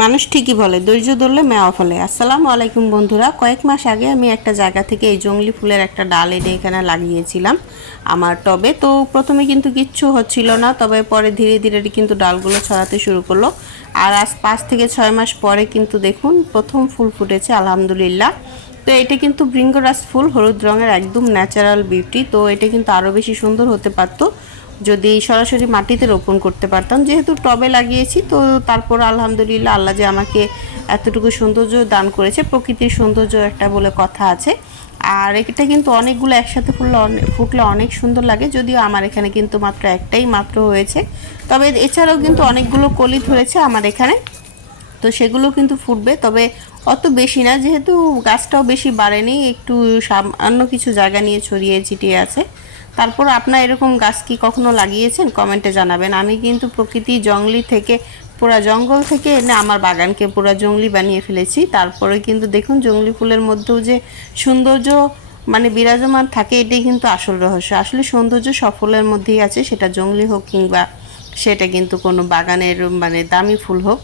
মানুষ ঠিকই বলে ধৈর্য ধরলে মেওয়া ফলে। আসসালামু আলাইকুম বন্ধুরা, কয়েক মাস আগে আমি একটা জায়গা থেকে এই জংলি ফুলের একটা ডাল এনে এখানে লাগিয়েছিলাম আমার টবে। তো প্রথমে কিন্তু কিচ্ছু হচ্ছিল না, তবে পরে ধীরে ধীরে কিন্তু ডালগুলো ছড়াতে শুরু করলো। আর আজ 5 থেকে 6 মাস পরে কিন্তু দেখুন প্রথম ফুল ফুটেছে, আলহামদুলিল্লাহ। তো এটা কিন্তু ভৃঙ্গরাজ ফুল, হলুদ রঙের, একদম ন্যাচারাল বিউটি। তো এটা কিন্তু আরও বেশি সুন্দর হতে পারতো যদি সরাসরি মাটিতে রোপণ করতে পারতাম। যেহেতু টবে লাগিয়েছি, তো তারপর আলহামদুলিল্লাহ আল্লাহ যে আমাকে এতটুকু সৌন্দর্য দান করেছে, প্রকৃতির সৌন্দর্য একটা বলে কথা আছে। আর এটা কিন্তু অনেকগুলো একসাথে ফুটলে অনেক সুন্দর লাগে। যদিও আমার এখানে কিন্তু মাত্র একটাই মাত্র হয়েছে, তবে এছাড়াও কিন্তু অনেকগুলো কলি ধরেছে আমার এখানে। তো সেগুলো কিন্তু ফুটবে, তবে অত বেশি না, যেহেতু গাছটাও বেশি বাড়েনি, একটু সামান্য কিছু জায়গা নিয়ে ছড়িয়ে ছিটিয়ে আছে। তারপর আপনার এরকম গাছ কি কখনো লাগিয়েছেন? কমেন্টে জানাবেন। আমি কিন্তু প্রকৃতি জঙ্গলি থেকে, পুরা জঙ্গল থেকে এনে আমার বাগানকে পুরা জঙ্গলি বানিয়ে ফেলেছি। তারপরে কিন্তু দেখুন জঙ্গলি ফুলের মধ্যেও যে সৌন্দর্য বিরাজমান থাকে, এটাই কিন্তু আসল রহস্য। আসলে সৌন্দর্য সফলের মধ্যেই আছে, সেটা জঙ্গলি হোক কিংবা সেটা কিন্তু কোনো বাগানের দামি ফুল হোক।